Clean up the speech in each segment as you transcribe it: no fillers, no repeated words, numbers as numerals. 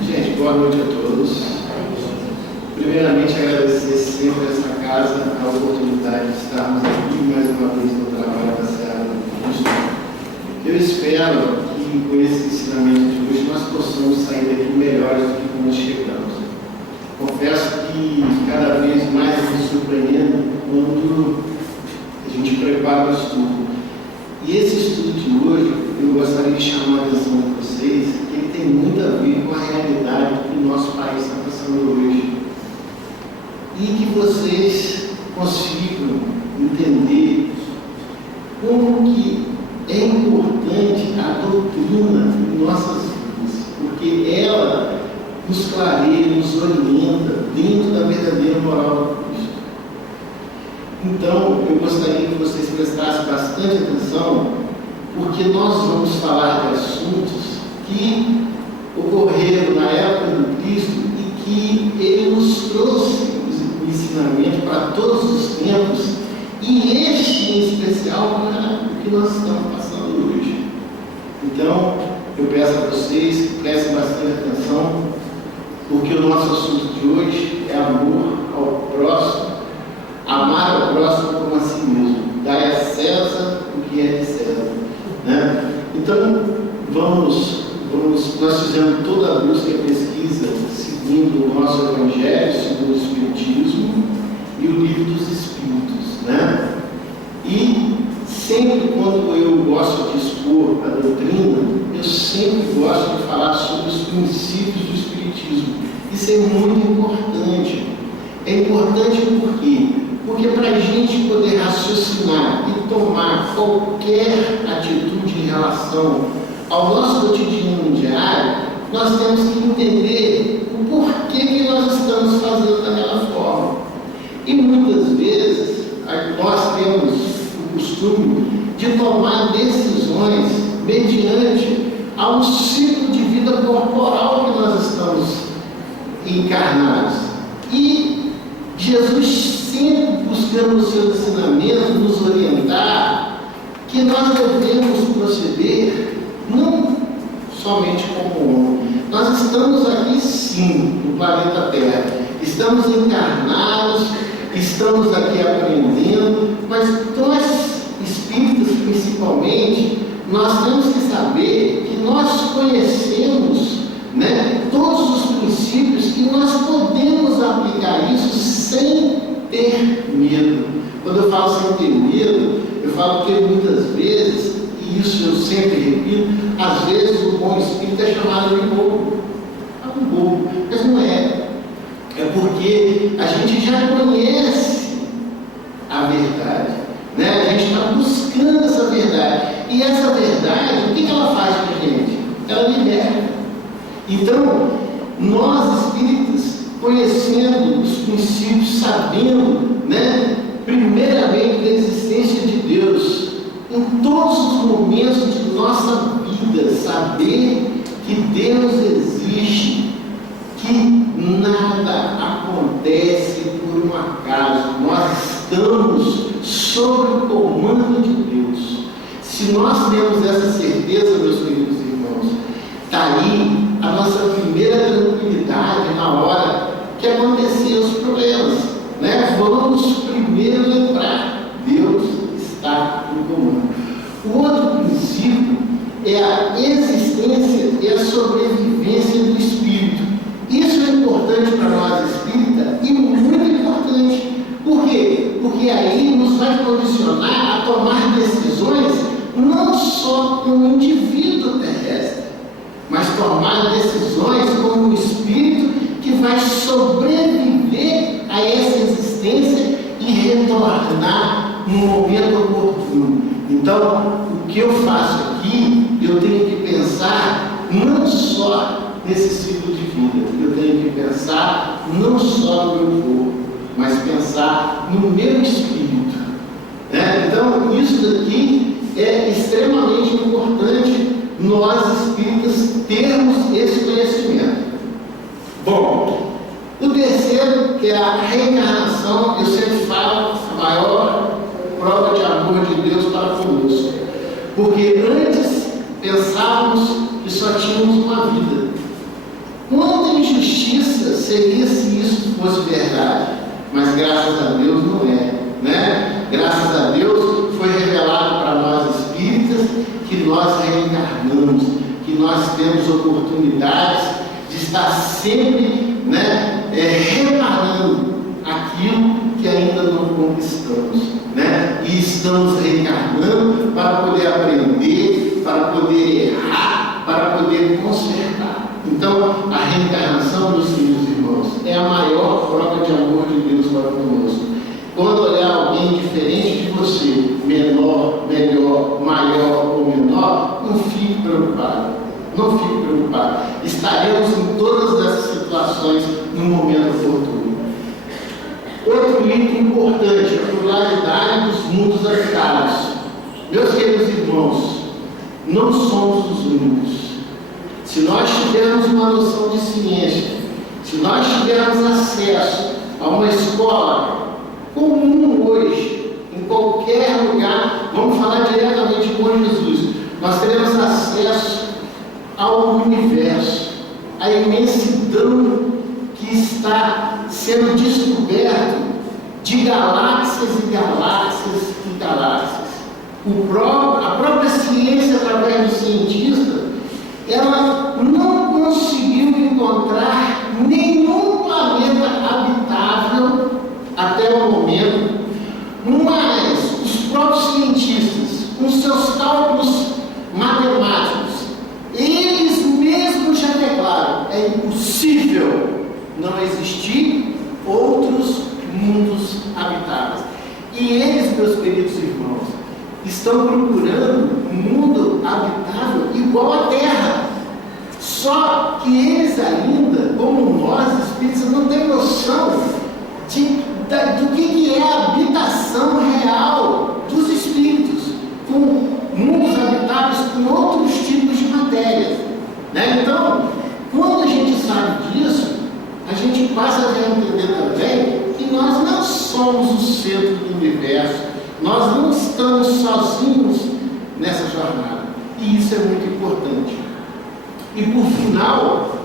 Gente, boa noite a todos. Primeiramente, agradecer sempre a essa casa a oportunidade de estarmos aqui mais uma vez no trabalho da Seara do Cristo. Eu espero que com esse ensinamento de hoje nós possamos sair daqui melhores do que como chegamos. Confesso que cada vez mais me surpreendo quando a gente prepara o estudo. E esse estudo de hoje, eu gostaria de chamar a atenção de vocês, que ele tem muito a ver com a realidade que o nosso país está passando hoje. E que vocês consigam entender como que é importante a doutrina em nossas vidas, porque ela nos clareia, nos orienta dentro da verdadeira moral do Cristo. Então, eu gostaria que vocês prestassem bastante atenção, porque nós vamos falar de assuntos que ocorreram na época do Cristo e que ele nos trouxe o ensinamento para todos os tempos, e este em especial para o que nós estamos passando hoje. Então, eu peço a vocês que prestem bastante atenção, porque o nosso assunto de hoje é amor ao próximo, amar ao próximo como a si mesmo, dar a César o que é de César, né? Então, nós fizemos toda a busca e pesquisa seguindo o nosso Evangelho, segundo o Espiritismo e o Livro dos Espíritos, né? E sempre quando eu gosto de expor a doutrina, eu sempre gosto de falar sobre os princípios do Espiritismo. Isso é muito importante. É importante por quê? Porque para a gente poder raciocinar e tomar qualquer atitude em relação ao nosso cotidiano diário, nós temos que entender o porquê que nós estamos fazendo daquela forma. E muitas vezes nós temos o costume de tomar decisões mediante ao ciclo de vida corporal que nós estamos encarnados. E Jesus sempre buscando os seus ensinamentos, nos orientar que nós devemos proceder não somente como homem. Nós estamos aqui sim, no planeta Terra. Estamos encarnados, estamos aqui aprendendo, mas nós, espíritas principalmente, nós temos que saber que nós conhecemos, né, todos os princípios e nós podemos aplicar isso sem ter medo. Quando eu falo sem ter medo, eu falo que muitas vezes, e isso eu sempre repito, às vezes o bom espírito é chamado de bobo. É um bobo, mas não é. É porque a gente já conhece a verdade, né? A gente está buscando essa verdade. E essa verdade, o que ela faz para a gente? Ela liberta. Então, nós espíritas, conhecendo os princípios, sabendo, né, primeiramente da existência de Deus, em todos os momentos de nossa vida, saber que Deus existe, que nada acontece por um acaso, nós estamos sob o comando de Deus. Se nós temos essa certeza, meus queridos irmãos, está aí a nossa primeira tranquilidade na hora que acontecer os problemas, né? Vamos primeiro lembrar, Deus está no comando. O outro princípio é a existência e a sobrevivência do espírito. Isso é importante para nós espíritas e muito importante. Por quê? Porque aí nos vai condicionar a tomar decisões não só como indivíduo terrestre, mas tomar decisões como um espírito que vai sobreviver a essa existência e retornar no momento oportuno. Então, o que eu faço aqui, eu tenho que pensar não só nesse ciclo de vida, eu tenho que pensar não só no meu corpo, mas pensar no meu espírito, né? Então, isso daqui é extremamente importante nós espíritas termos esse conhecimento. Bom, o terceiro, que é a reencarnação, eu sempre falo, a maior prova de amor de Deus para conosco. Porque antes pensávamos que só tínhamos uma vida. Quanta injustiça seria se isso fosse verdade? Mas graças a Deus não é, né? Graças a Deus foi revelado para nós espíritas que nós reencarnamos, que nós temos oportunidades de estar sempre, né, reparando aquilo que ainda não conquistamos, né? E estamos reencarnando para poder aprender, para poder errar, para poder consertar. Então, a reencarnação, meus queridos irmãos, é a maior prova de amor de Deus para conosco. Quando olhar alguém diferente de você, menor, melhor, maior ou menor, não fique preocupado. Não fique preocupado. Estaremos em todas essas situações no momento oportuno. Outro item importante, a pluralidade dos mundos habitados. Meus queridos irmãos, não somos os únicos. Se nós tivermos uma noção de ciência, se nós tivermos acesso a uma escola comum hoje, em qualquer lugar, vamos falar diretamente com Jesus, nós teremos acesso ao universo, à imensidão que está sendo descoberto de galáxias e galáxias e galáxias. A própria ciência, através do cientista, ela não conseguiu encontrar nenhum planeta habitável até o momento, mas os próprios cientistas, com seus cálculos matemáticos, eles mesmos já declaram: é impossível não existir outros mundos habitáveis. E eles, meus queridos irmãos, estão procurando um mundo habitável igual à Terra. Só que eles ainda, como nós, espíritos, não têm noção do que é a habitação real dos espíritos, com mundos habitáveis com outros tipos de matéria, né? Então, quando a gente sabe disso, a gente passa a entender também que nós não somos o centro do universo, nós não estamos sozinhos nessa jornada, e isso é muito importante. E por final,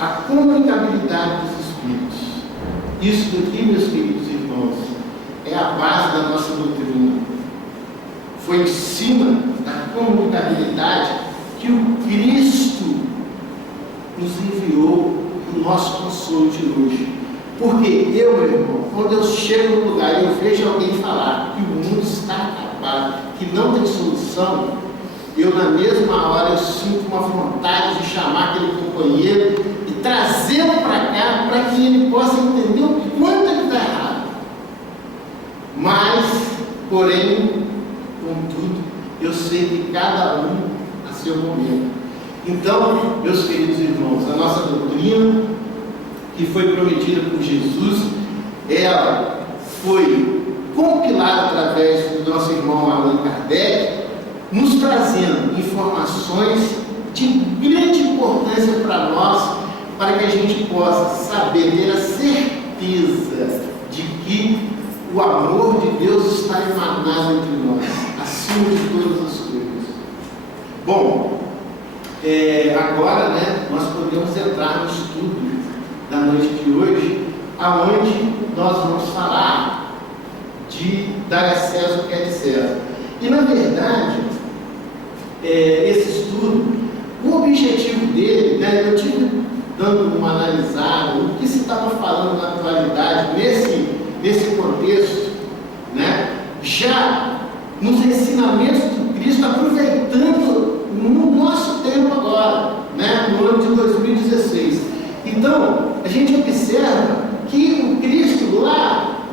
a comunicabilidade dos espíritos. Isso daqui, meus queridos irmãos, é a base da nossa doutrina. Foi em cima da comunicabilidade que o Cristo nos enviou o nosso consolo de hoje. Porque eu, meu irmão, quando eu chego no lugar e eu vejo alguém falar que o mundo está acabado, que não tem solução, eu na mesma hora eu sinto uma vontade de chamar aquele companheiro e trazê-lo para cá para que ele possa entender o quanto ele está errado. Mas, porém, contudo, eu sei que cada um a seu momento. Então, meus queridos irmãos, a nossa doutrina, que foi prometida por Jesus, ela foi compilada através do nosso irmão Allan Kardec, nos trazendo informações de grande importância para nós, para que a gente possa saber, ter a certeza de que o amor de Deus está emanado entre nós, acima de todas as coisas. Bom, agora, né, nós podemos entrar no estudo da noite de hoje, aonde nós vamos falar de dar a César o que é de César. E na verdade, esse estudo, o objetivo dele, né, eu tive dando uma analisada, o que se estava falando na atualidade, nesse contexto, né, já nos ensinamentos do Cristo, aproveitando no nosso tempo agora, né, no ano de 2016. Então, a gente observa que o Cristo lá,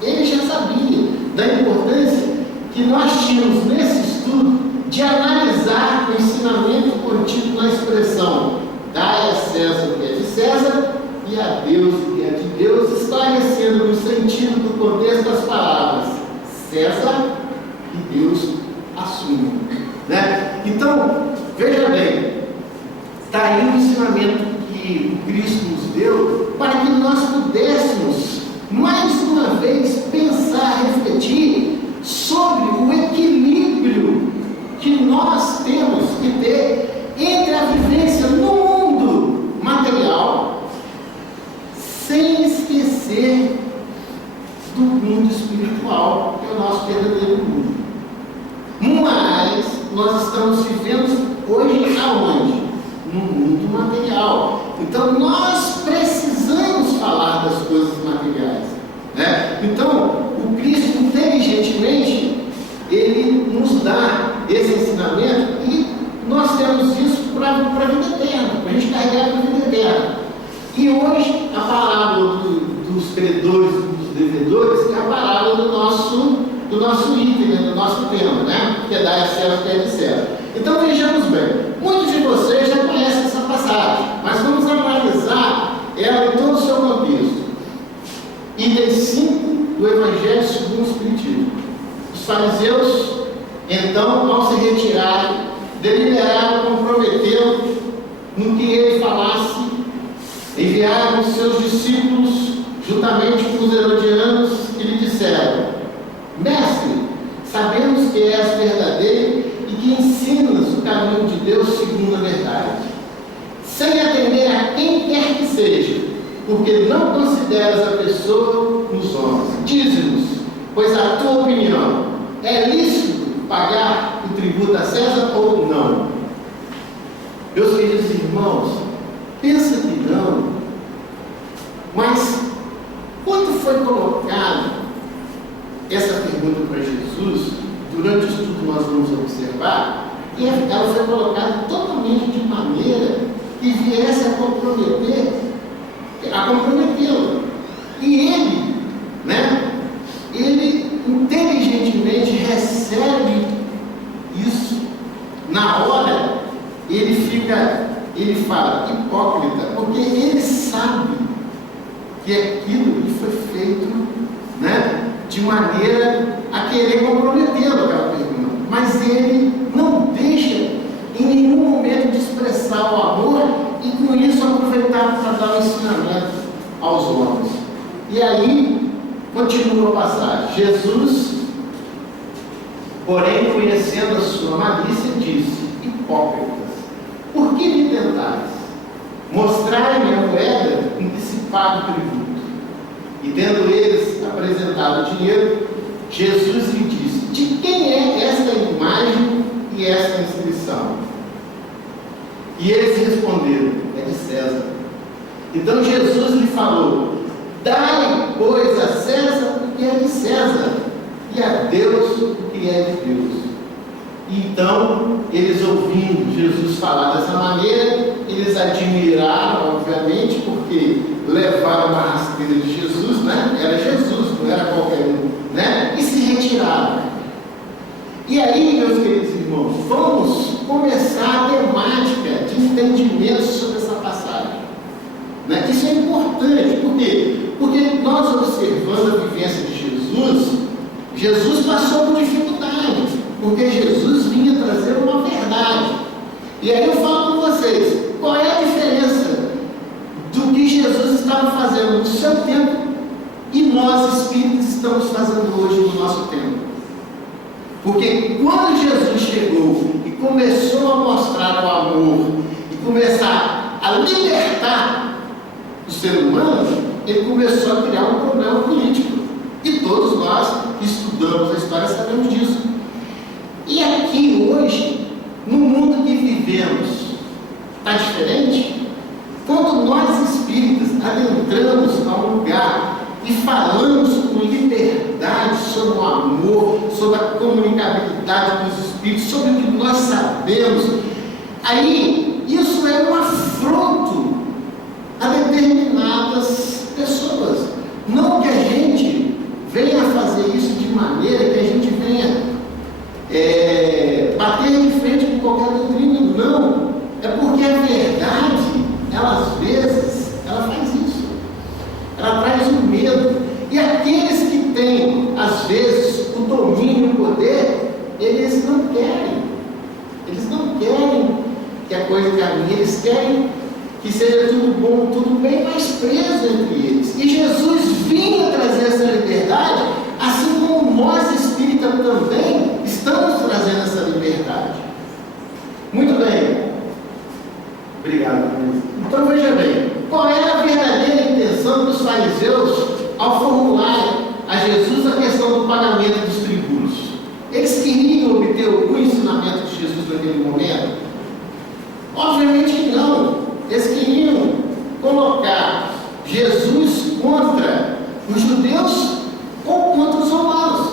ele já sabia da importância que nós tínhamos nesse estudo de analisar o ensinamento contido na expressão dai a César o que é de César e a Deus o que é de Deus, esclarecendo no sentido do contexto das palavras César e Deus assume, né? Então, veja bem, está aí o ensinamento que o Cristo nos deu para que nós pudéssemos mais uma vez pensar, refletir sobre o equilíbrio que nós temos que ter entre a vivência no mundo carregar a vida eterna. E hoje a parábola dos credores e dos devedores é a parábola do nosso item, né? Do nosso tema, né? Que é dar a César o que é de César. Então vejamos bem, muitos de vocês já conhecem essa passagem, mas vamos analisar ela em todo o seu contexto. Item 5 do Evangelho segundo o Espiritismo. Os fariseus, então, ao se retirarem, deliberaram comprometê-lo no que ele falasse, enviaram os seus discípulos, juntamente com os herodianos, que lhe disseram: Mestre, sabemos que és verdadeiro e que ensinas o caminho de Deus segundo a verdade, sem atender a quem quer que seja, porque não consideras a pessoa nos homens. Dize-nos, pois a tua opinião, é lícito pagar o tributo a César ou não? Meus queridos irmãos, pensa que não, mas quando foi colocada essa pergunta para Jesus, durante o estudo nós vamos observar, e ela foi colocada totalmente de maneira que viesse a comprometê-lo. E ele, né, ele inteligentemente recebe isso. Na hora, ele fala hipócrita, porque ele sabe que aquilo lhe foi feito, né, de maneira a querer comprometê-lo, aquela pergunta. Mas ele não deixa em nenhum momento de expressar o amor e com isso aproveitar para dar um ensinamento aos homens. E aí, continua a passagem. Jesus, porém, conhecendo a sua malícia, disse: Hipócritas, por que me tentais? Mostrai-me a moeda em que se paga o tributo. E tendo eles apresentado o dinheiro, Jesus lhe disse: De quem é esta imagem e esta inscrição? E eles responderam: É de César. Então Jesus lhe falou: Dai, pois, a César o que é de César, e a Deus o que é de Deus. E então, eles ouvindo Jesus falar dessa maneira, eles admiraram, obviamente, porque levaram uma rasteira de Jesus, né? Era Jesus, não era qualquer um, né? E se retiraram. E aí, meus queridos irmãos, vamos começar a temática de entendimento sobre essa passagem, né? Isso é importante, por quê? Porque nós, observando a vivência de Jesus passou por dificuldades, porque Jesus vinha trazer uma verdade. E aí eu falo com vocês, qual é a diferença do que Jesus estava fazendo no seu tempo e nós espíritas estamos fazendo hoje no nosso tempo? Porque quando Jesus chegou e começou a mostrar o amor e começar a libertar o ser humano, ele começou a criar um problema político. E todos nós que estudamos a história sabemos disso. E aqui hoje, no mundo que vivemos, está diferente? Quando nós espíritas adentramos a um lugar e falamos com liberdade sobre o amor, sobre a comunicabilidade dos espíritos, sobre o que nós sabemos, aí isso é um afronto a determinadas pessoas. Não que a gente venha fazer isso de maneira que a gente venha bater de frente com qualquer doutrina, não. É porque a verdade, ela às vezes, ela faz isso. Ela traz o medo. E aqueles que têm, às vezes, o domínio e o poder, eles não querem. Eles não querem que a coisa caminhe. Eles querem que seja tudo bom, tudo bem, mas preso entre eles. E Jesus vinha trazer essa liberdade, assim como nós espíritas também estamos trazendo essa liberdade. Muito bem. Obrigado. Então veja bem, qual era a verdadeira intenção dos fariseus ao formular a Jesus a questão do pagamento dos tributos? Eles queriam obter o ensinamento de Jesus naquele momento? Obviamente que não. Eles queriam colocar Jesus contra os judeus ou contra os romanos,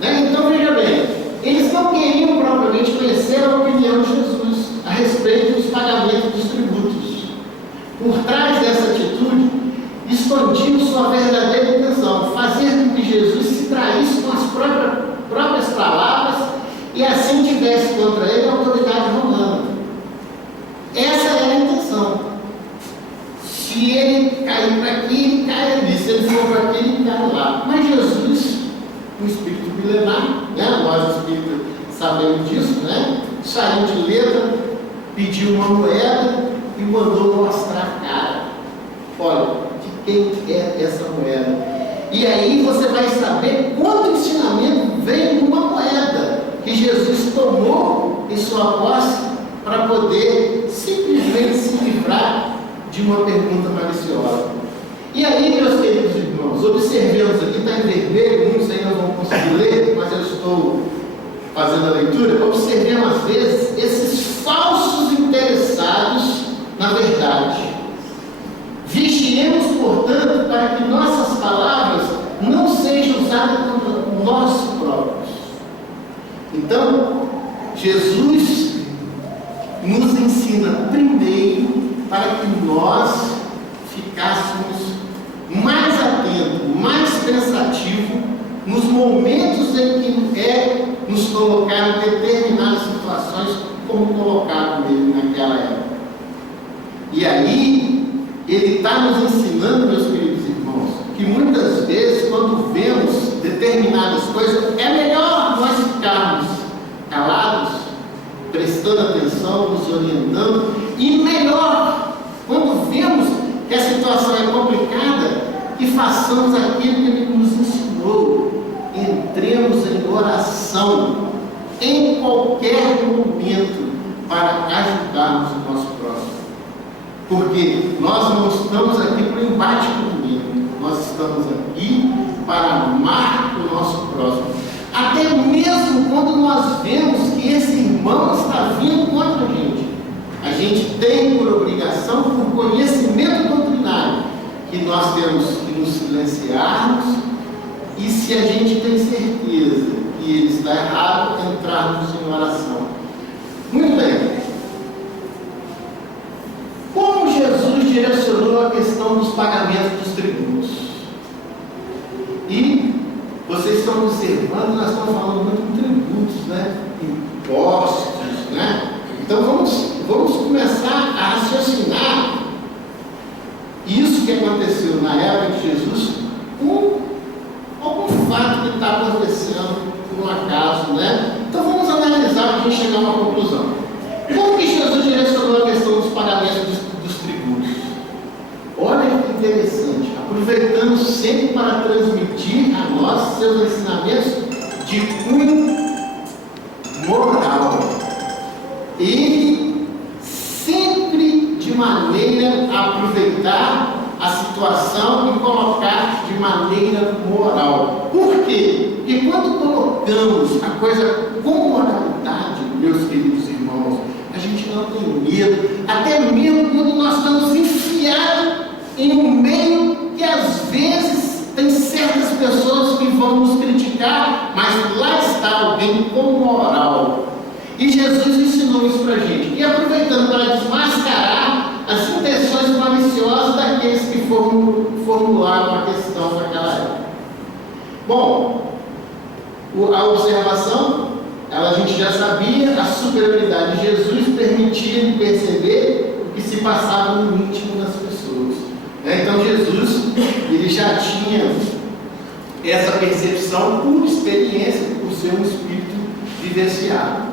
né? Então veja bem, eles não queriam propriamente conhecer a opinião de Jesus a respeito dos pagamentos dos tributos. cair para aqui, ele cai ali. Se ele for para aqui, ele cai lá. Mas Jesus, um espírito milenar, né? Nós espíritos sabemos disso, né? Saiu de letra, pediu uma moeda e mandou mostrar a cara. Olha, de quem é essa moeda? E aí você vai saber quanto ensinamento vem numa moeda que Jesus tomou em sua posse para poder simplesmente se livrar de uma pergunta maliciosa. E aí, meus queridos irmãos, observemos aqui, está em vermelho, muitos aí não vão conseguir ler, mas eu estou fazendo a leitura. Observemos às vezes esses falsos interessados na verdade. Vigiemos, portanto, para que nossas palavras não sejam usadas contra nós próprios. Então, Jesus nos ensina primeiro para que nós ficássemos mais atentos, mais pensativos nos momentos em que nos colocar em determinadas situações, como colocaram ele naquela época. E aí, ele está nos ensinando, meus queridos irmãos, que muitas vezes, quando vemos determinadas coisas, é melhor nós ficarmos calados, prestando atenção, nos orientando, e melhor, quando vemos que a situação é complicada, que façamos aquilo que ele nos ensinou, entremos em oração, em qualquer momento, para ajudarmos o nosso próximo. Porque nós não estamos aqui para o embate com ninguém, nós estamos aqui para amar o nosso próximo. Até mesmo quando nós vemos que esse irmão está vindo contra a gente tem por obrigação, por conhecimento doutrinário, que nós temos que nos silenciarmos e, se a gente tem certeza que ele está errado, entrarmos em oração. Muito bem. Como Jesus direcionou a questão dos pagamentos dos tributos? E vocês estão observando, nós estamos falando muito de tributos, né? Impostos, né? Então vamos começar a raciocinar isso que aconteceu na época de Jesus com algum fato que está acontecendo por um acaso, né? Então vamos analisar para a gente chegar a uma conclusão. Como que Jesus direcionou a questão dos pagamentos dos tributos? Olha que interessante, aproveitando sempre para transmitir a nós seus ensinamentos de cunho moral. Ele sempre de maneira a aproveitar a situação e colocar de maneira moral. Por quê? Porque quando colocamos a coisa com moralidade, meus queridos irmãos, a gente não tem medo, até mesmo quando nós estamos enfiados em um meio que às vezes tem certas pessoas que vão nos criticar, mas lá está alguém com moral. E Jesus ensinou isso para a gente. E aproveitando para desmascarar as intenções maliciosas daqueles que formularam a questão naquela época. Bom, a observação, a gente já sabia, a superioridade de Jesus permitia perceber o que se passava no íntimo das pessoas. Então Jesus, ele já tinha essa percepção por experiência, por ser um espírito vivenciado.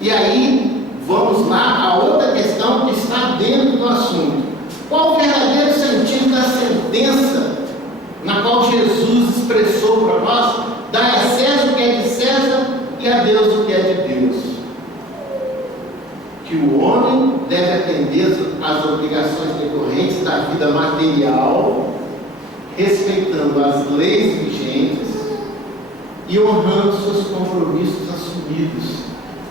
E aí, vamos lá a outra questão que está dentro do assunto. Qual o verdadeiro sentido da sentença na qual Jesus expressou para nós: dai a César o que é de César e a Deus o que é de Deus? Que o homem deve atender às obrigações decorrentes da vida material, respeitando as leis vigentes e honrando seus compromissos assumidos,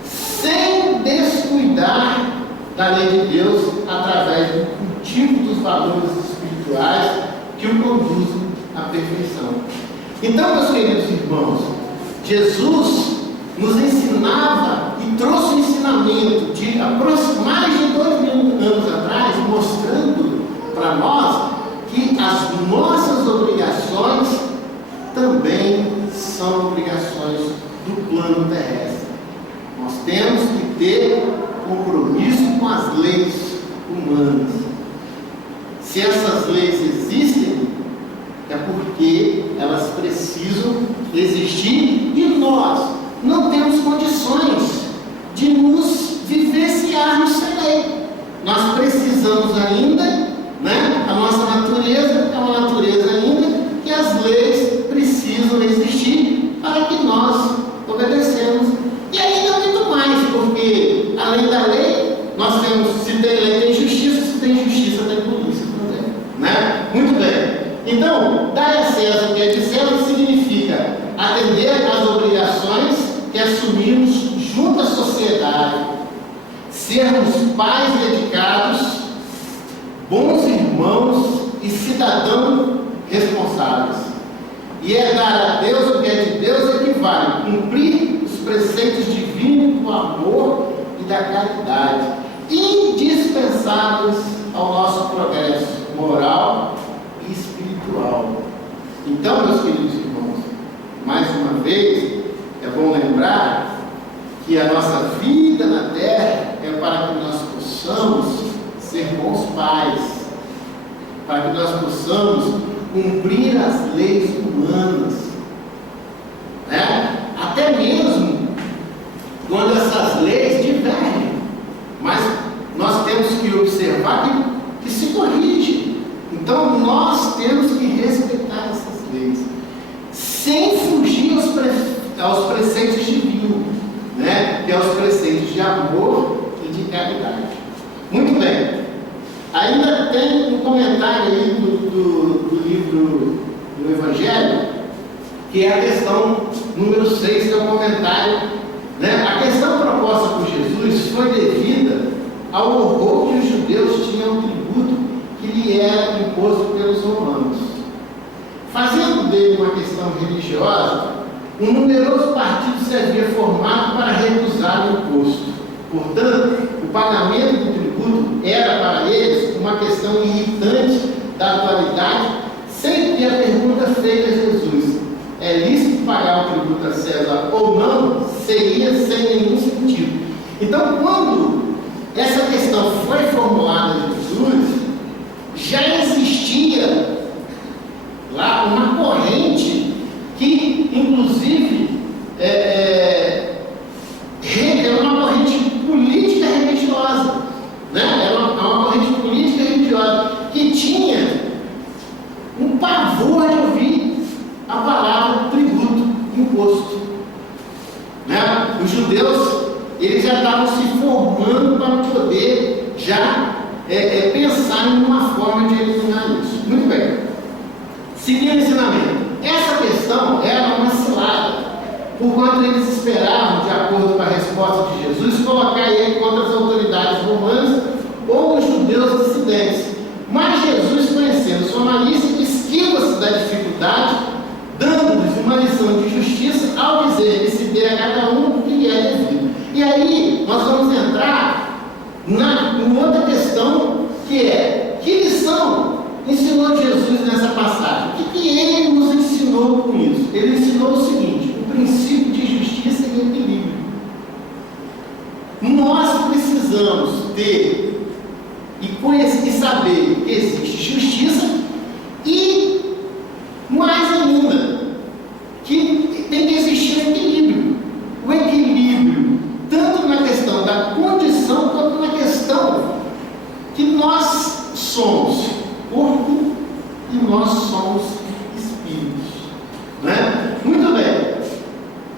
sem descuidar da lei de Deus através do cultivo dos valores espirituais que o conduzem à perfeição. Então, meus queridos irmãos, Jesus nos ensinava e trouxe um ensinamento de mais de 2000 anos atrás, mostrando para nós que as nossas obrigações também são obrigações do plano terrestre. Nós temos que ter compromisso com as leis humanas, se essas leis existem, é porque elas precisam existir e nós não temos condições de nos vivenciarmos sem lei. Nós precisamos ainda, né? A nossa natureza é uma natureza ainda que as leis precisam existir para que nós obedecemos. E ainda muito mais, porque além da lei, nós temos, se tem lei, tem justiça, se tem justiça, tem polícia também, né? Muito bem. Então, dar a César o que é de César significa atender às obrigações que assumimos junto à sociedade, sermos pais dedicados, bons irmãos e cidadãos responsáveis. E é dar a Deus o que é de Deus equivale cumprir os preceitos divinos do amor e da caridade, indispensáveis ao nosso progresso moral e espiritual. Então, meus queridos irmãos, mais uma vez, é bom lembrar que a nossa vida na terra é para que nós possamos ser bons pais, para que nós possamos cumprir as leis humanas, né? Até mesmo quando essas leis divergem, mas nós temos que observar que se corrige. Então nós temos que respeitar essas leis, sem fugir aos preceitos divinos, né? Que é os preceitos de amor e de caridade. Muito bem. Ainda tem um comentário aí do livro do Evangelho, que é a questão número 6, que é o comentário, né? A questão proposta por Jesus foi devida ao horror que os judeus tinham ao tributo que lhe era imposto pelos romanos. Fazendo dele uma questão religiosa, um numeroso partido se havia formado para recusar o imposto. Portanto, o pagamento do tributo era para eles uma questão irritante da atualidade, sem que a pergunta feita a Jesus, é lícito pagar o tributo a César ou não, seria sem nenhum sentido. Então, quando essa questão foi formulada a Jesus, já existia lá uma corrente que, inclusive, era uma corrente política religiosa, né? Era uma corrente política religiosa que tinha um pavor de ouvir a palavra tributo, imposto, né? Os judeus, eles já estavam se formando para poder já pensar em uma forma de eliminar isso. Muito bem. Seguindo o ensinamento, essa questão era uma cilada, porquanto eles esperavam, de acordo com a resposta de Jesus, colocar ele contra as autoridades romanas ou os judeus dissidentes. Mas Jesus, conhecendo sua malícia, esquiva-se da dificuldade, dando-lhes uma lição de justiça ao dizer que se dê a cada um o que lhe é devido. E aí nós vamos entrar em outra questão, que é: que lição ensinou Jesus nessa passagem? O que ele nos ensinou com isso? Ele ensinou o seguinte: o princípio de justiça e equilíbrio. Nós precisamos ter e conhecer e saber que existe justiça e, mais ainda, que tem que existir um equilíbrio. O equilíbrio, tanto na questão da condição, quanto na questão que nós somos corpo e nós somos espíritos, né? Muito bem.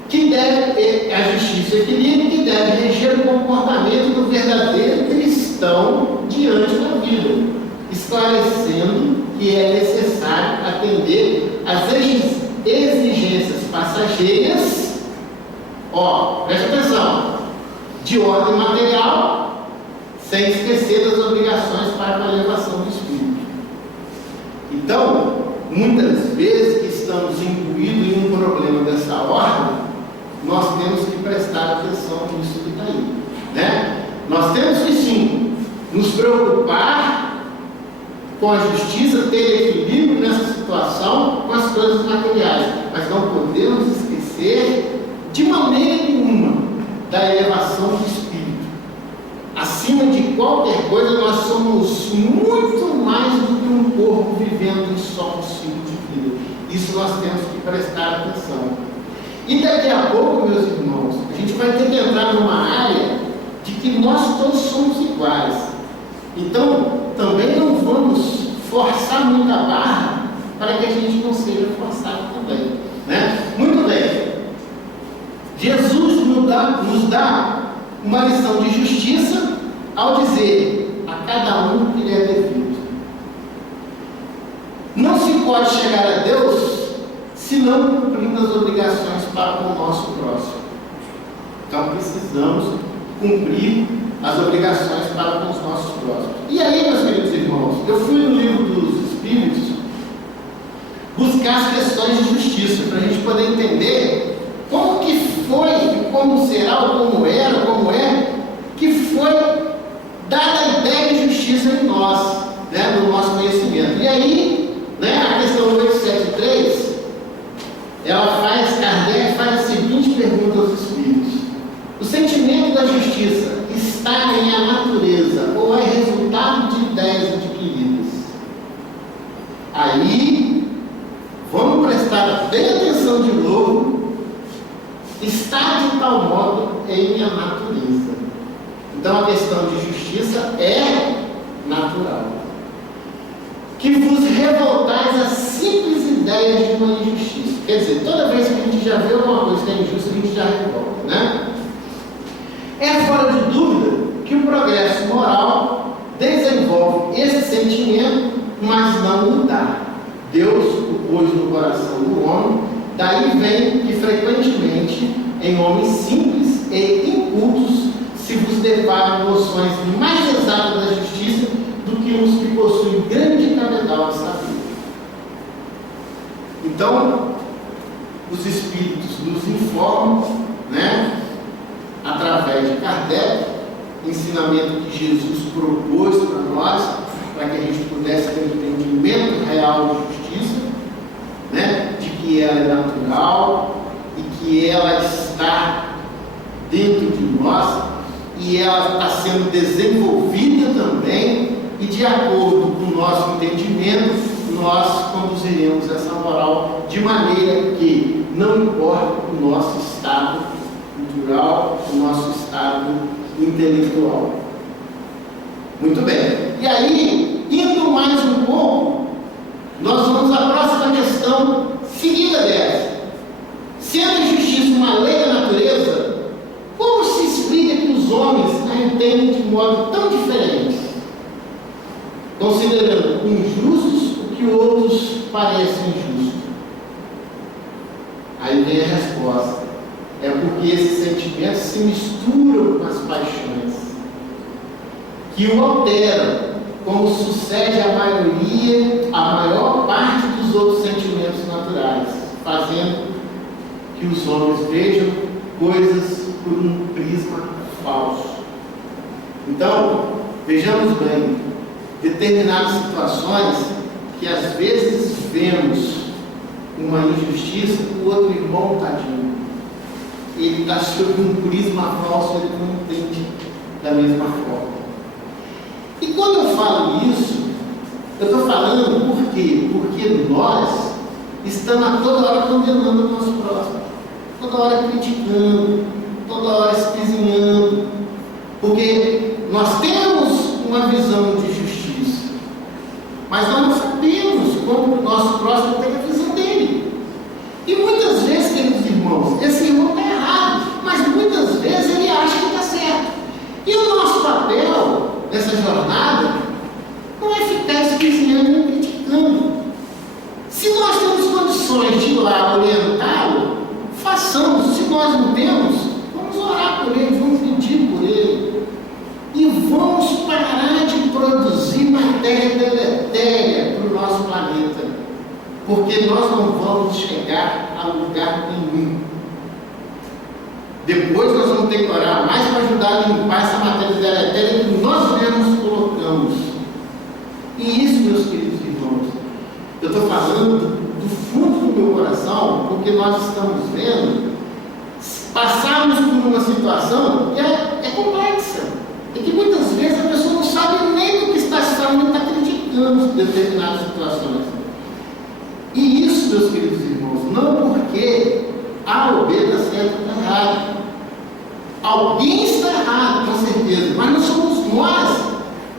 Que deve a justiça e o equilíbrio que deve reger o comportamento do verdadeiro cristão diante da vida, esclarecendo que é necessário atender às exigências passageiras, presta atenção, de ordem material, sem esquecer das obrigações para a elevação do espírito. Então, muitas vezes que estamos imbuídos em um problema dessa ordem, nós temos que prestar atenção nisso que está aí, né? Nós temos que sim nos preocupar com a justiça, ter equilíbrio nessa situação com as coisas materiais, mas não podemos esquecer de maneira nenhuma da elevação do espírito. Acima de qualquer coisa, nós somos muito mais do que corpo vivendo em só um ciclo de vida. Isso nós temos que prestar atenção. E daqui a pouco, meus irmãos, a gente vai ter que entrar numa área de que nós todos somos iguais. Então, também não vamos forçar muito a barra para que a gente não seja forçado também, né? Muito bem. Jesus nos dá uma lição de justiça ao dizer a cada um que lhe é devido. Não se pode chegar a Deus se não cumprindo as obrigações para com o nosso próximo. Então precisamos cumprir as obrigações para com os nossos próximos. E aí, meus queridos irmãos, eu fui no livro dos Espíritos buscar as questões de justiça, para a gente poder entender como que foi, como será, ou como era, ou como é, que foi dada a ideia de justiça em nós, né, no nosso conhecimento. E aí, né, a questão 873, Kardec faz a seguinte pergunta aos Espíritos: o sentimento da justiça está em a natureza ou é resultado de ideias adquiridas? Aí, vamos prestar bem atenção de novo. Está de tal modo em a natureza. Então a questão de justiça é natural. Que vos revoltais a simples ideias de uma injustiça. Quer dizer, toda vez que a gente já vê alguma coisa que é injusta, a gente já revolta, né? É fora de dúvida que o progresso moral desenvolve esse sentimento, mas não o dá. Deus o pôs no coração do homem, daí vem que frequentemente em homens simples e incultos se vos deparam noções mais exatas da justiça do que os que possuem grande cabedal de saber. Então, os Espíritos nos informam, né, através de Kardec, ensinamento que Jesus propôs para nós, para que a gente pudesse ter um entendimento real de justiça, né, de que ela é natural e que ela está dentro de nós e ela está sendo desenvolvida também, e de acordo com o nosso entendimento, nós conduziremos essa moral de maneira que não importa o nosso estado cultural, o nosso estado intelectual. Muito bem. E aí, indo mais um pouco, nós vamos à próxima questão seguida dessa. Sendo a justiça uma lei da natureza, como se explica que os homens a entendem de modo tão diferente, considerando injustos o que outros parecem injustos? Aí vem a resposta: é porque esses sentimentos se misturam com as paixões, que o alteram, como sucede à maioria, a maior parte dos outros sentimentos naturais, fazendo que os homens vejam coisas por um prisma falso. Então, vejamos bem, determinadas situações que às vezes vemos uma injustiça, o outro irmão, tadinho, ele está sob um prisma falso, ele não entende da mesma forma. E quando eu falo isso, eu estou falando por quê? Porque nós estamos a toda hora condenando o nosso próximo, toda hora criticando, toda hora espizinhando, porque nós temos uma visão de justiça, mas nós não sabemos como o nosso próximo tem a visão dele. E muitas vezes, queridos irmãos, esse irmão está errado, mas muitas vezes ele acha que está certo. E o nosso papel nessa jornada não é ficar esquisinhando e criticando. Se nós temos condições de ir lá orientá-lo, façamos. Se nós não temos, vamos orar por ele, vamos pedir por ele. E vamos parar de produzir matéria deletéria para o nosso planeta, porque nós não vamos chegar a lugar nenhum. Depois nós vamos ter que orar mais para ajudar a limpar essa matéria deletéria que nós mesmos colocamos. E isso, meus queridos irmãos, eu estou falando do fundo do meu coração, porque nós estamos vendo passarmos por uma situação que é complexa, e que muitas vezes a pessoa não sabe nem do que está falando, está criticando determinada em situações. E isso, meus queridos irmãos, não porque A ou B está certo ou está errado. Alguém está errado, com certeza, mas não somos nós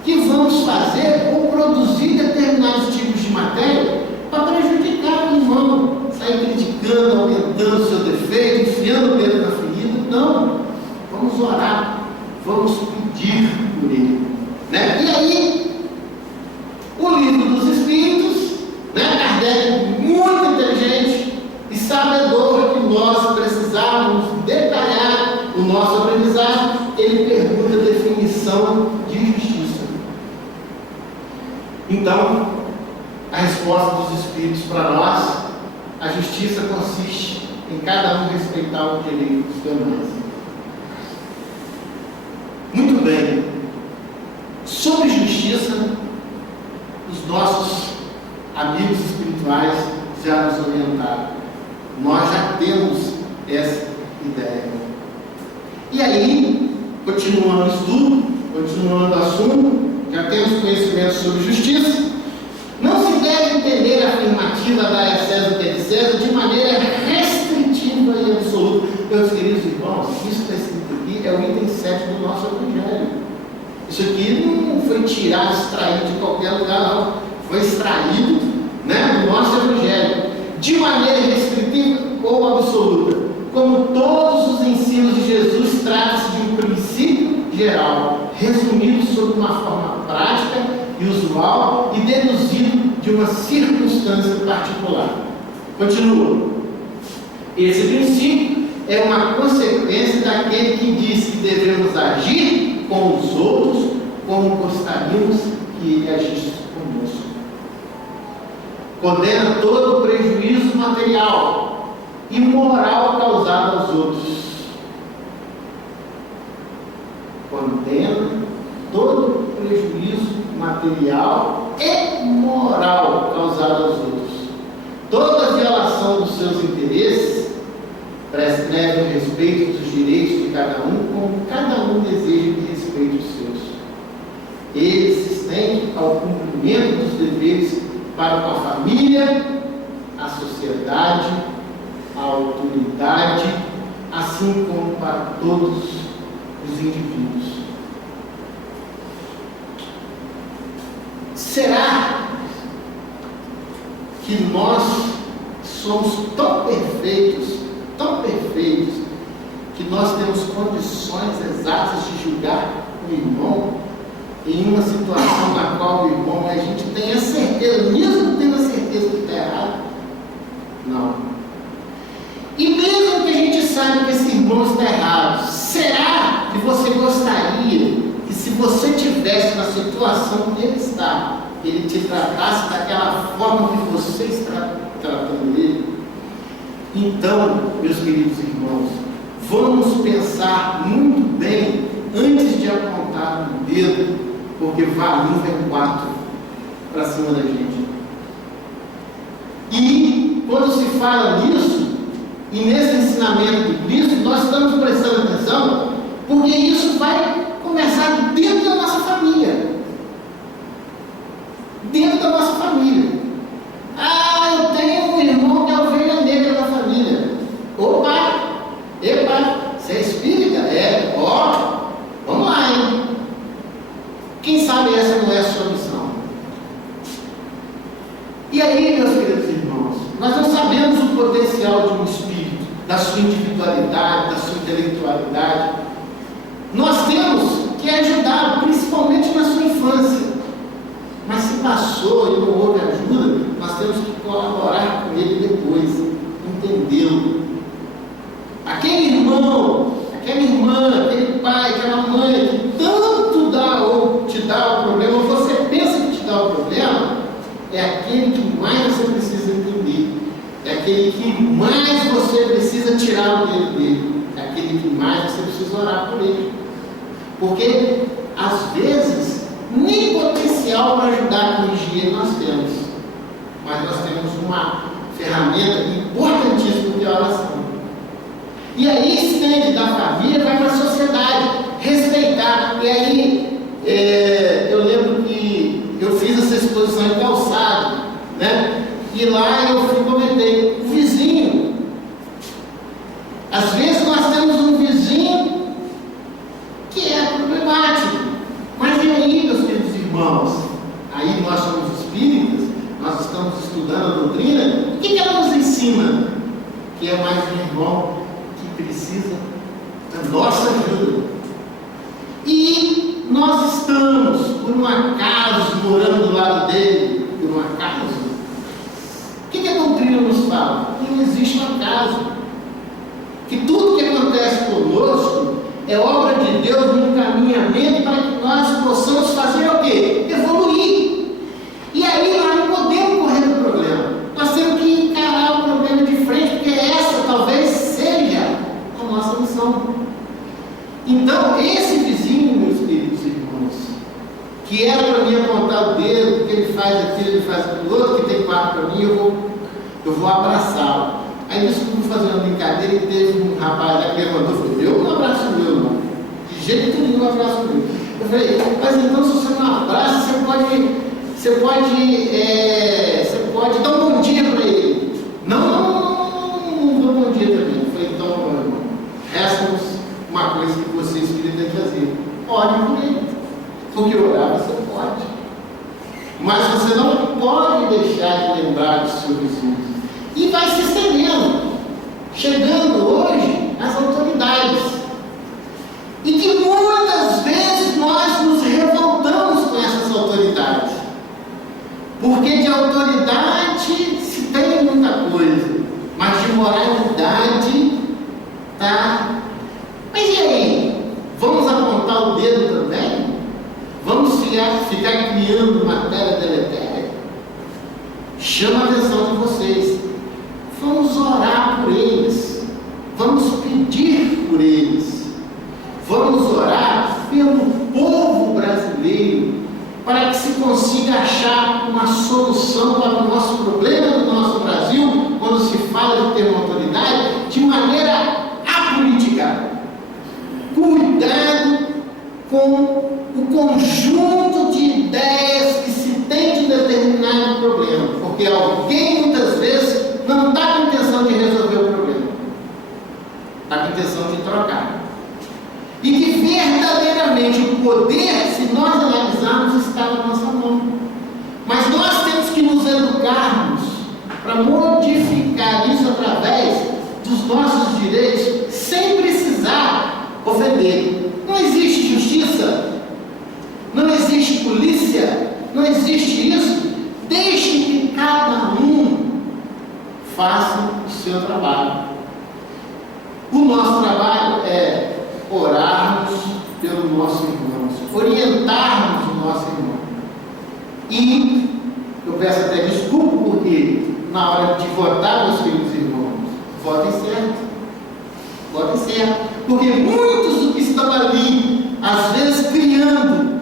que vamos fazer ou produzir determinados tipos de matéria para prejudicar o irmão, sair criticando, aumentando o seu defeito, enfiando o dedo na ferida. Não, vamos orar, vamos pedir por ele, né? E aí, o livro dos Espíritos, né? Kardec, muito inteligente e sabedor que nós precisávamos detalhar o nosso aprendizado, ele pergunta a definição de justiça. Então, a resposta dos Espíritos para nós: a justiça consiste em cada um respeitar o direito dos demais. Muito bem. Sobre justiça, os nossos amigos espirituais já nos orientaram. Nós já temos essa ideia. E aí, continuando o estudo, continuando o assunto, já temos conhecimento sobre justiça. Não se deve entender a afirmativa da César o que é de César de maneira restritiva e absoluta. Meus queridos irmãos, isso que está escrito aqui é o item 7 do nosso Evangelho. Isso aqui não foi tirado, extraído de qualquer lugar, não. Foi extraído, né, do nosso Evangelho. De maneira restritiva ou absoluta. Como todos os ensinos de Jesus, trata-se de um princípio geral, resumido sob uma forma prática e usual e deduzido de uma circunstância particular. Continua. Esse princípio é uma consequência daquele que diz que devemos agir com os outros como gostaríamos que ele agisse conosco. Condena todo o prejuízo material e moral causado aos outros. Condena todo o prejuízo material e moral causado aos outros. Toda violação dos seus interesses prescreve o respeito dos direitos de cada um, como cada um deseja que respeite os seus. Ele se estende ao cumprimento dos deveres para com a família, a sociedade, a autoridade, assim como para todos os indivíduos. Será que nós somos tão perfeitos, que nós temos condições exatas de julgar o irmão em uma situação na qual o irmão, a gente tem a certeza, mesmo tendo a certeza que está errado? Não. E mesmo que a gente saiba que esse irmão está errado, será que você gostaria que, se você tivesse na situação que ele está, ele te tratasse daquela forma que você está tratando ele? Então, meus queridos irmãos, vamos pensar muito bem antes de apontar o dedo, porque vai um, vem quatro para cima da gente. E quando se fala nisso, e nesse ensinamento de Cristo, nós estamos prestando atenção, porque isso vai começar dentro da nossa família. Dentro da nossa família. Ah, eu tenho um irmão que é a ovelha negra da família. Opa! Epa! Você é espírita? É. Ó, vamos lá, hein? Quem sabe essa não é a sua missão? E aí, meus queridos irmãos, nós não sabemos o potencial de um espírito, da sua individualidade, da sua intelectualidade. Nós temos que ajudar, principalmente na sua infância. Mas se passou e não houve ajuda, nós temos que colaborar com ele depois, entendê-lo. Aquele irmão, aquela irmã, aquele pai, aquela mãe que tanto dá ou te dá o problema, ou você pensa que te dá o problema, é aquele que mais você precisa entender, é aquele que mais você precisa tirar o dedo dele, é aquele que mais você precisa orar por ele. Porque, às vezes, nem potencial para ajudar a corrigir nós temos, mas nós temos uma ferramenta importantíssima de oração. E aí estende da família, vai para a sociedade, respeitar. E aí, eu lembro que eu fiz essa exposição em Calçado, eu fui cometer. O vizinho. Às vezes nós temos um vizinho que é problemático. Mas e aí, meus queridos irmãos? Aí nós somos espíritas, nós estamos estudando a doutrina. O que ela nos ensina? Que é mais um irmão que precisa da nossa ajuda. E nós estamos, por um acaso, morando do lado dele, por um acaso. O que a doutrina nos fala? Que não existe um acaso. Que tudo que acontece conosco é obra de Deus no encaminhamento para que nós possamos fazer o quê? Evoluir. E aí nós não podemos correr do problema. Nós temos que encarar o problema de frente, porque essa talvez seja a nossa missão. Então, esse vizinho, meus queridos irmãos, que era para mim apontar o dedo, porque ele faz aquilo, ele faz aquilo outro, que tem quarto para mim, eu vou abraçá-lo. Aí nós fomos fazer uma brincadeira e teve um rapaz lá que levantou e falou: eu não abraço o meu, não. De jeito nenhum eu abraço o meu. Eu falei: mas então se você não abraça, você pode dar um bom dia para ele. Não dou um bom dia também. Eu falei: então, meu irmão, resta-nos uma coisa que você espírita tem que fazer: ore por ele. Porque orar você pode. Mas você não pode deixar de lembrar do seu vizinho. E vai se estendendo, chegando hoje às autoridades. E que muitas vezes nós nos revoltamos com essas autoridades. Porque de autoridade se tem muita coisa, mas de moralidade tá. Mas e aí? Vamos apontar o dedo também? Vamos ficar criando matéria deletéria? Chama a atenção de vocês. Vamos orar por eles, vamos pedir por eles, vamos orar pelo povo brasileiro, para que se consiga achar uma solução para o nosso problema do nosso Brasil, quando se fala de ter uma autoridade, de maneira apolítica. Cuidado com o conjunto de ideias que se tem de determinado problema, porque alguém muitas vezes não está com intenção de resolver o problema, está com intenção de trocar. E que verdadeiramente o poder, se nós analisarmos, está na nossa mão. Mas nós temos que nos educarmos para modificar isso através dos nossos direitos, sem precisar ofender. Não existe justiça, não existe polícia, não existe isso. Deixe que cada um faça o seu trabalho. O nosso trabalho é orarmos pelo nosso irmão, orientarmos o nosso irmão. E eu peço até desculpa, porque na hora de votar, meus queridos irmãos, votem certo. Votem certo. Porque muitos do que estão ali, às vezes criando,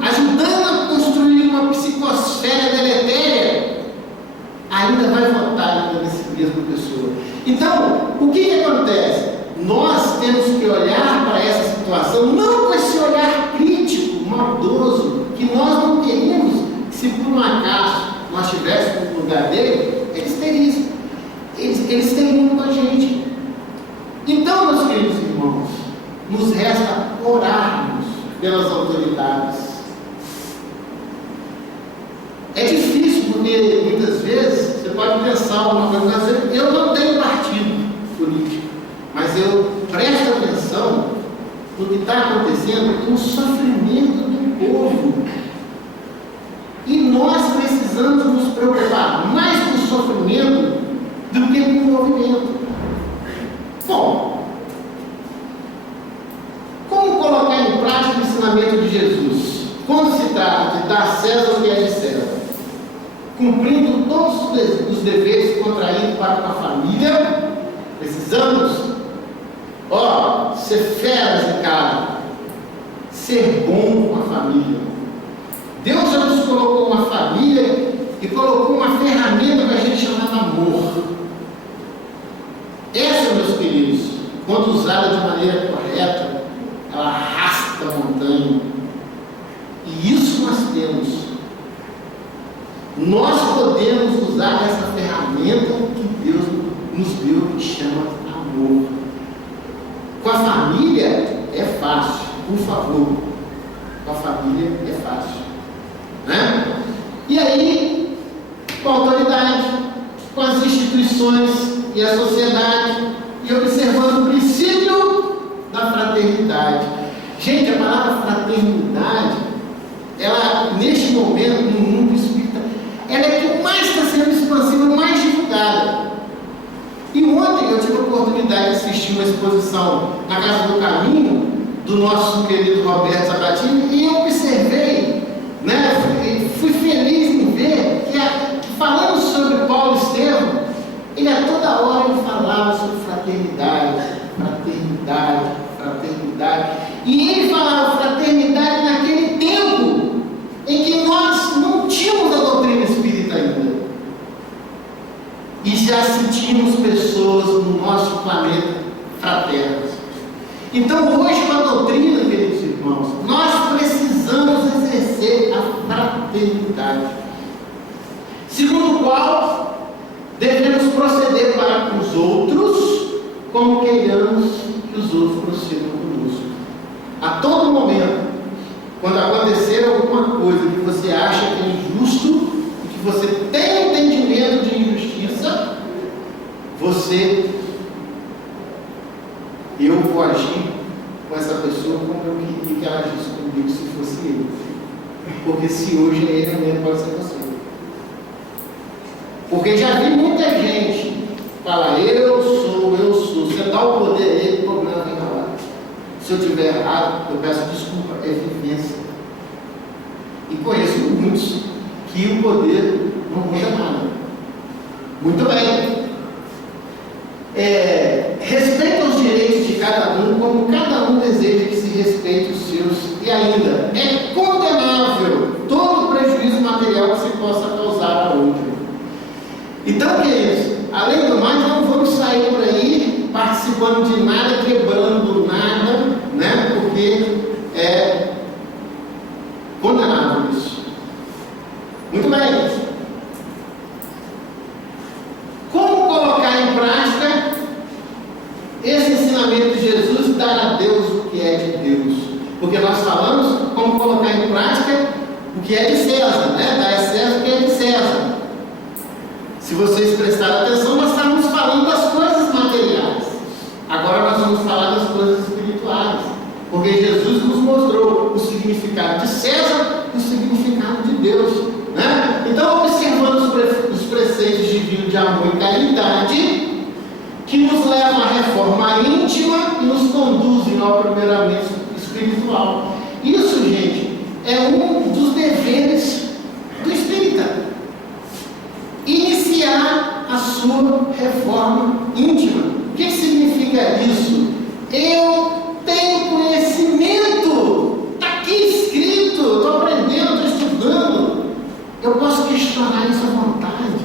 ajudando a construir uma psicosfera deletéria, ainda vai votar nessa mesma pessoa. Então, o que acontece? Nós temos que olhar para essa situação, não com esse olhar crítico, maldoso, que nós não queremos que, se por um acaso nós estivéssemos no lugar dele, eles teriam com a gente. Então, meus queridos irmãos, nos resta orarmos pelas autoridades. É difícil, porque muitas vezes você pode pensar uma coisa, eu não tenho partido político, mas eu presto atenção no que está acontecendo, no sofrimento do povo. E nós precisamos nos preocupar mais com o sofrimento do que com o movimento. Bom, como colocar em prática o ensinamento de Jesus? Quando se trata de dar a César o que é de César, cumprindo todos os deveres contraídos para com a família, precisamos, ser feras em casa, ser bom com a família. Deus já nos colocou uma família e colocou uma ferramenta para a gente chamar amor. Essa, meus queridos, quando usada de maneira correta, ela arrasta a montanha. E isso nós temos. nós podemos usar essa ferramenta que Deus nos deu, que chama amor. Com a família é fácil, por favor. Com a família é fácil, né? E aí, com a autoridade, com as instituições e a sociedade, e observando o princípio da fraternidade. Gente, a palavra fraternidade, ela, neste momento, no mundo espírita, ela é que mais está sendo expansiva, mais divulgada. E ontem eu tive a oportunidade de assistir uma exposição na Casa do Caminho, do nosso querido Roberto Sabatini, e eu observei, né, fui feliz em ver que falando sobre Paulo Estevam, ele a toda hora ele falava sobre fraternidade, fraternidade, fraternidade. E ele falava fraternidade naquele tempo em que nós não tínhamos a doutrina espírita ainda. E já sentimos pessoas no nosso planeta fraternas. Então hoje, com a doutrina, queridos irmãos, nós precisamos exercer a fraternidade, segundo o qual devemos proceder para com os outros como queiramos que os outros procedam conosco. A todo momento, quando acontecer alguma coisa que você acha que é injusto e que você tem entendimento de injustiça, eu vou agir com essa pessoa como eu queria que ela agisse comigo se fosse eu. Porque se hoje é ele, amanhã pode ser você. Porque já vi muita gente falar, eu sou. Você dá o poder a ele, o problema vem na hora. Se eu estiver errado, eu peço desculpa, é vivência. E conheço muitos que o poder não muda nada. Muito bem. Respeita os direitos de cada um, como cada um deseja que se respeite os seus. E ainda, é condenável todo prejuízo material que se possa causar a outro. Então, queridos, além do mais, não vamos sair por aí participando de nada, quebrando nada, né? Porque é condenável isso. Muito bem. Como colocar em prática esse ensinamento de Jesus e dar a Deus o que é de Deus? Porque nós falamos como colocar em prática o que é de César, né? Dar a César o que é de César. Se vocês prestarem atenção, nós estamos falando das coisas materiais. Agora nós vamos falar das coisas espirituais. Porque Jesus nos mostrou o significado de César e o significado de Deus, né? Então, observando os preceitos divinos de amor e caridade, que nos levam à reforma íntima e nos conduzem ao aprimoramento espiritual. Isso, gente, é um dos deveres do espírita. Iniciar a sua reforma íntima. O que significa isso? Eu tenho conhecimento, está aqui escrito, estou aprendendo, estou estudando. Eu posso questionar isso à vontade.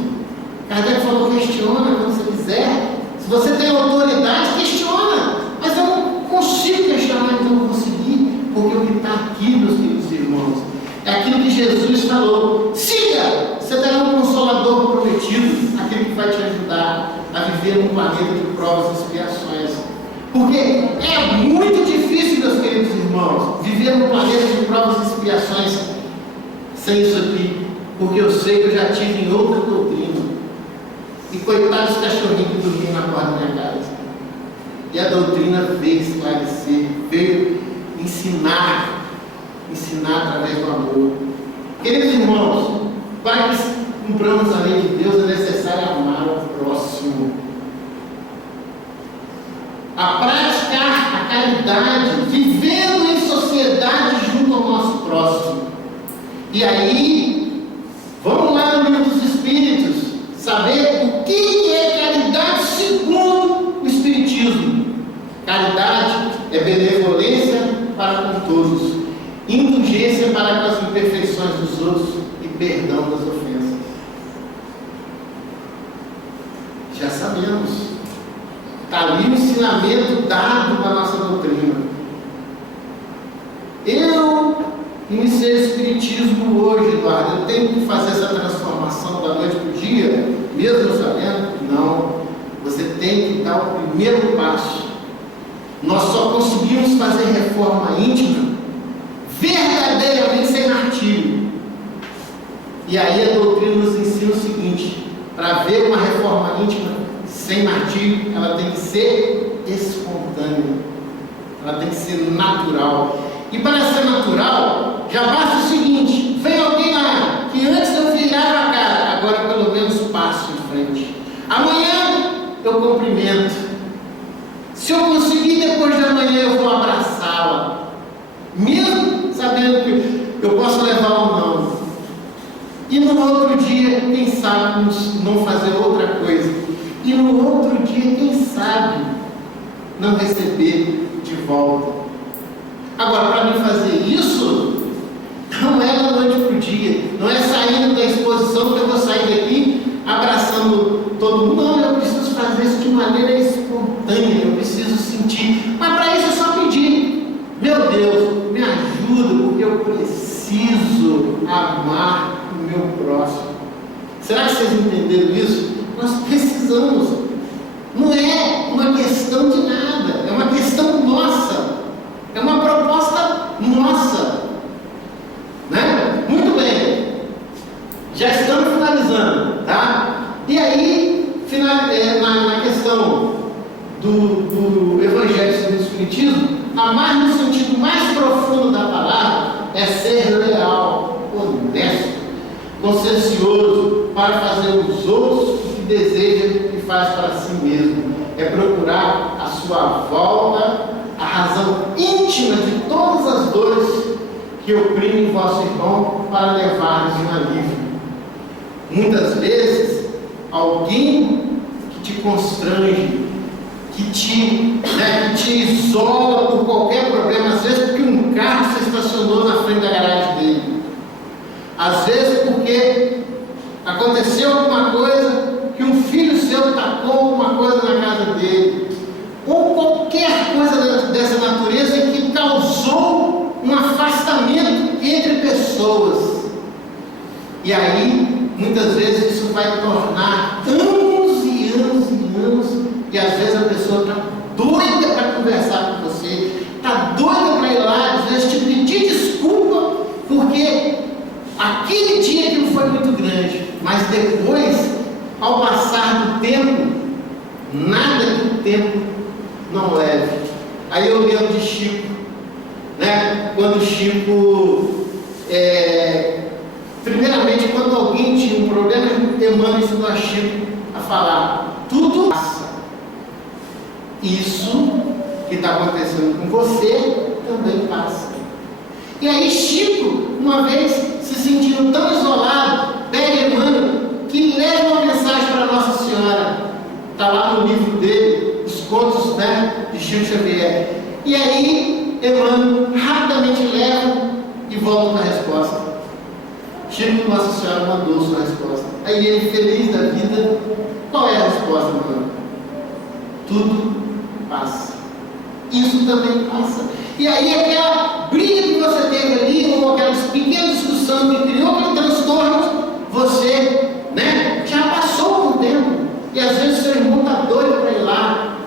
Kardec falou, questiona quando você quiser. Se você tem autoridade, questiona. Mas eu não consigo questionar, então eu vou seguir. Porque o que está aqui, meus queridos irmãos, é aquilo que Jesus falou. Siga! Você terá um consolador prometido, aquele que vai te ajudar a viver num planeta de provas e expiações. Porque é muito difícil, meus queridos irmãos, viver num planeta de provas e expiações sem isso aqui. Porque eu sei que eu já tive em outra doutrina. E coitados cachorrinhos que dormiam na porta da minha casa. E a doutrina veio esclarecer, veio ensinar através do amor. Queridos irmãos, para que cumpramos a lei de Deus, é necessário amar o próximo. A praticar a caridade, vivendo em sociedade junto ao nosso próximo. E aí, vamos lá no Livro dos Espíritos, saber o que é caridade segundo o Espiritismo. Caridade é benevolência para com todos, indulgência para com as imperfeições dos outros e perdão das ofensas. Já sabemos. Está ali o ensinamento dado para a nossa doutrina. Eu iniciei o Espiritismo hoje, Eduardo. Eu tenho que fazer essa transformação. mesmo sabendo? Não. Você tem que dar o primeiro passo. Nós só conseguimos fazer reforma íntima verdadeiramente sem martírio. E aí a doutrina nos ensina o seguinte: para ver uma reforma íntima sem martírio, ela tem que ser espontânea, ela tem que ser natural. E para ser natural, já basta o seguinte: vem alguém lá, que antes eu virava a cara, agora pelo menos passo em frente. Amanhã eu cumprimento. Se eu conseguir, depois de amanhã eu vou abraçá-la, mesmo sabendo que eu posso levar ou não. E no outro dia, quem sabe não fazer outra coisa. E no outro dia, quem sabe não receber de volta. Agora, para mim fazer isso, não é da noite para o dia, não é saindo da exposição que eu vou sair daqui abraçando todo mundo. Não, eu preciso fazer isso de maneira espontânea, eu preciso sentir. Mas para isso é só pedir: meu Deus, me ajuda, porque eu preciso amar o meu próximo. Será que vocês entenderam isso? Nós precisamos. Não é uma questão de nada, é uma questão nossa, é uma proposta nossa, né? Muito bem, já estamos finalizando, tá? E aí, na questão do Evangelho segundo o Espiritismo, amar no sentido mais profundo da palavra é ser leal, honesto, consciencioso para fazer os outros o que deseja e faz para si mesmo. É procurar a sua volta, a razão íntima de todas as dores que oprimem vosso irmão, para levar-lhes um alívio. Muitas vezes, alguém que te constrange, que te isola por qualquer problema, às vezes porque um carro se estacionou na frente da garagem dele, às vezes porque aconteceu alguma coisa, que um filho seu tacou alguma coisa na casa dele, ou qualquer coisa dessa natureza que causou um afastamento entre pessoas. E aí, muitas vezes isso vai tornar anos e anos e anos, e às vezes a pessoa está doida para conversar com você, está doida para ir lá, às vezes te pedir desculpa, porque aquele dia que não foi muito grande, mas depois, ao passar do tempo, nada que o tempo não leve. Aí eu lembro de Chico, né? Quando Chico, primeiramente, quando alguém tinha um problema, Emmanuel ensinou a Chico a falar: tudo passa. Isso que está acontecendo com você também passa. E aí Chico, uma vez se sentindo tão isolado, pega Emmanuel, que leva uma mensagem para Nossa Senhora. Está lá no livro dele, Os Contos, né, de Chico Xavier. E aí Emmanuel rapidamente leva e volta com a resposta. Chico, Nossa Senhora mandou sua resposta. Aí ele, feliz da vida, qual é a resposta, Emmanuel? Tudo passa. Isso também passa. E aí aquela briga que você teve ali, ou aquela pequena discussão que criou aquele transtorno, você, né, já passou um tempo. E às vezes seu irmão está doido para ir lá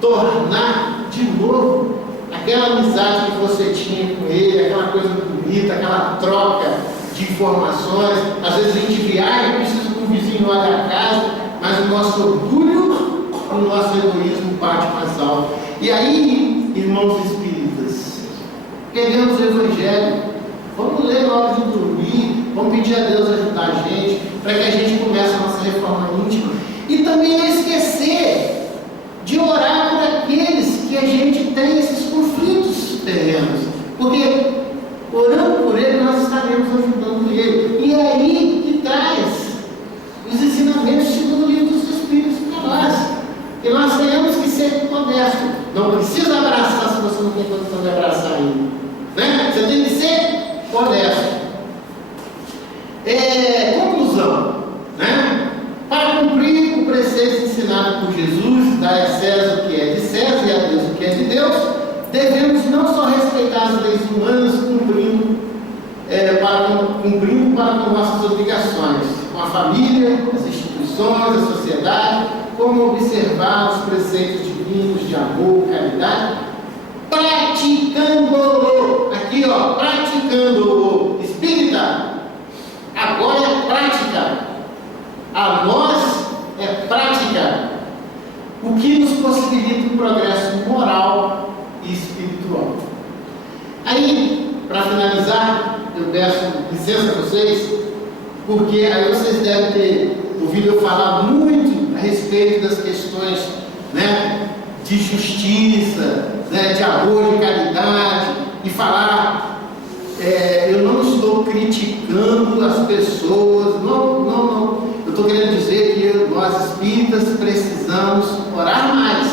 tornar de novo aquela amizade que você tinha com ele, aquela coisa bonita, aquela troca de informações. Às vezes a gente viaja e precisa que o vizinho olhe a casa, mas o nosso orgulho, o nosso egoísmo bate mais alto. E aí, irmãos espíritas, queremos o Evangelho, vamos ler na hora de dormir, vamos pedir a Deus ajudar a gente, para que a gente comece a nossa reforma íntima. E também não esquecer de orar por aqueles que a gente tem esses conflitos terrenos, porque orando por ele, nós estaremos ajudando ele. E é aí que traz os ensinamentos segundo o livro dos Espíritos para nós, que nós temos que ser modestos. Não precisa abraçar se você não tem condição de abraçar ainda, né? Você tem que ser honesto. Conclusão, né? Para cumprir o preceito ensinado por Jesus, dar a César o que é de César e a Deus o que é de Deus, devemos não só respeitar as leis humanas, cumprindo para com nossas obrigações. com a família, as instituições, a sociedade, como observar os preceitos divinos de amor, caridade, praticando-o. Aqui, ó, praticando-o. Espírita, agora é prática. A nós é prática. O que nos possibilita um progresso moral e espiritual. Aí, para finalizar, eu peço licença a vocês, porque aí vocês devem ter ouvido eu falar muito a respeito das questões, né, de justiça, né, de amor, de caridade, e falar, eu não estou criticando as pessoas, não, eu estou querendo dizer que nós espíritas precisamos orar mais,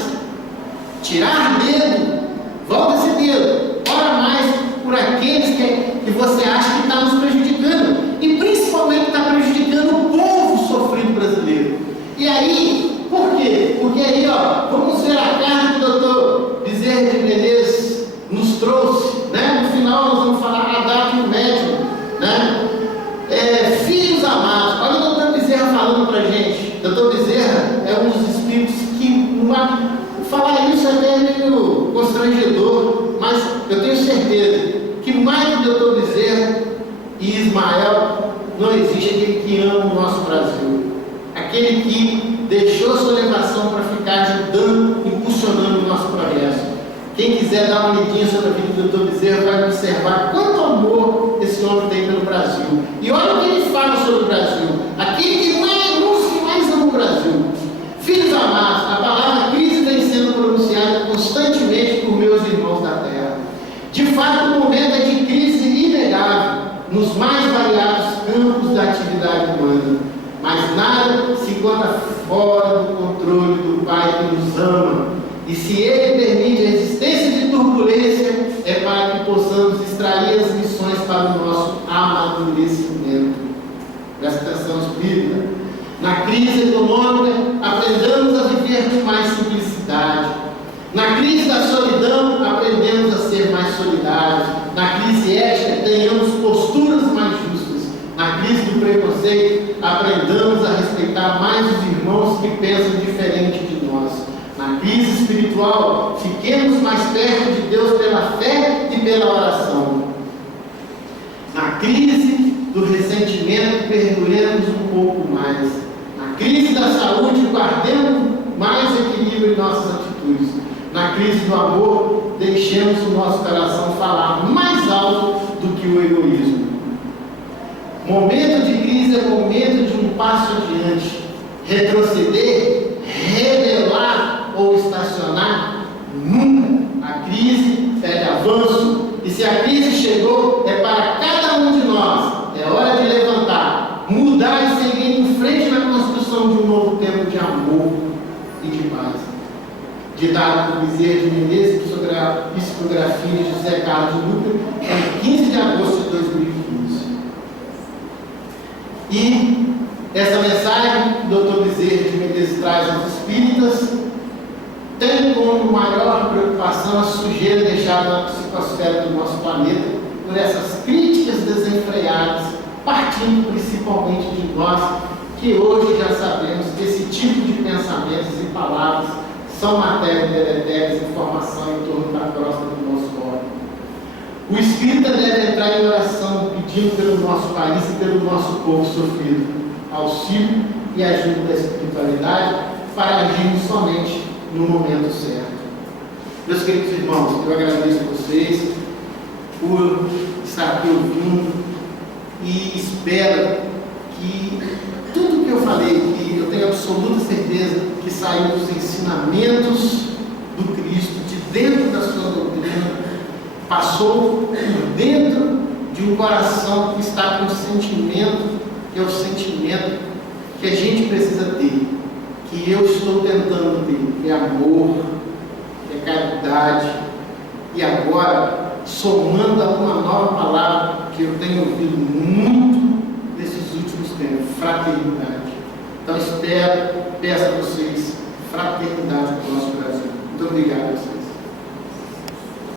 tirar dedo, volta esse dedo, ora mais por aqueles que você acha que está nos prejudicando, e principalmente está prejudicando o povo sofrido brasileiro. E aí, por quê? Porque aí, ó, vamos ver a carta que o doutor Bezerra de Menezes nos trouxe, né? No final nós vamos falar a data e o médium, né? Filhos amados, olha o doutor Bezerra falando pra gente. Doutor Bezerra é um dos espíritos que, falar isso até é meio constrangedor, mas eu tenho certeza que mais do doutor Bezerra e Ismael não existe aquele que ama o nosso Brasil, aquele que deixou sua elevação para ficar ajudando, impulsionando o nosso progresso. Quem quiser dar uma olhadinha sobre a vida do doutor Bezerra vai observar quanto amor esse homem tem pelo Brasil. E olha o que ele fala sobre o Brasil, aquele que mais ama o Brasil. Filhos amados, a palavra crise vem sendo pronunciada constantemente por meus irmãos da terra. De fato, o momento é de crise inegável nos mais variados campos da atividade humana, mas nada se encontra fora do controle do Pai que nos ama, e se Ele permite a existência de turbulência, é para que possamos extrair as lições para o nosso amadurecimento. Presta atenção, espírita. Na crise econômica, aprendamos a viver com mais simplicidade. Na crise da solidão, aprendemos a ser mais solidários. Na crise ética, tenhamos posturas mais justas. Na crise do preconceito, aprendamos a respeitar mais os irmãos que pensam diferente de nós. Na crise espiritual, fiquemos mais perto de Deus pela fé e pela oração. Na crise do ressentimento, perduremos um pouco mais. Na crise da saúde, guardemos mais equilíbrio em nossas atitudes. Na crise do amor, deixemos o nosso coração falar mais alto do que o egoísmo. Momento de crise é momento de um passo adiante. Retroceder, rebelar ou estacionar, nunca. A crise pede avanço, e se a crise chegou, é para cada um de nós. É hora de levantar, mudar e seguir em frente na construção de um novo tempo de amor e de paz. Ditado por Bezerra de Menezes, psicografia de José Carlos de Luca, em 15 de agosto de 2015. E essa mensagem que o Dr. Bezerra de Menezes traz aos espíritas tem como maior preocupação a sujeira deixada na psicosfera do nosso planeta por essas críticas desenfreadas, partindo principalmente de nós, que hoje já sabemos que esse tipo de pensamentos e palavras são matéria deletérias e informação em torno da crosta do nosso órgão. O espírita deve entrar em oração, pedindo pelo nosso país e pelo nosso povo sofrido, auxílio e ajuda da espiritualidade, para agirmos somente no momento certo. Meus queridos irmãos, eu agradeço a vocês por estar aqui ouvindo e espero que tudo que eu falei aqui, eu tenho absoluta certeza que saiu dos ensinamentos do Cristo, de dentro da sua doutrina, passou por dentro de um coração que está com um sentimento, que é o sentimento que a gente precisa ter, que eu estou tentando ter, que é amor, que é caridade, e agora, somando a uma nova palavra que eu tenho ouvido muito nesses últimos tempos, fraternidade. Então espero, peço a vocês fraternidade para o nosso Brasil. Muito obrigado.